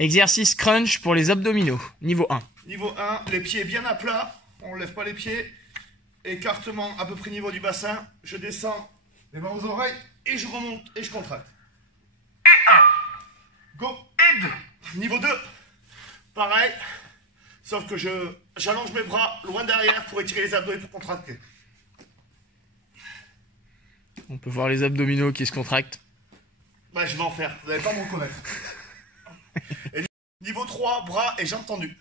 Exercice crunch pour les abdominaux, niveau 1. Niveau 1, les pieds bien à plat, on ne lève pas les pieds. Écartement à peu près niveau du bassin. Je descends les mains aux oreilles et je remonte et je contracte. Et 1. Go. Et 2. Niveau 2. Pareil. Sauf que j'allonge mes bras loin derrière pour étirer les abdos et pour contracter. On peut voir les abdominaux qui se contractent. Bah, je vais en faire, vous n'allez pas m'en connaître. Et niveau 3, bras et jambes tendues.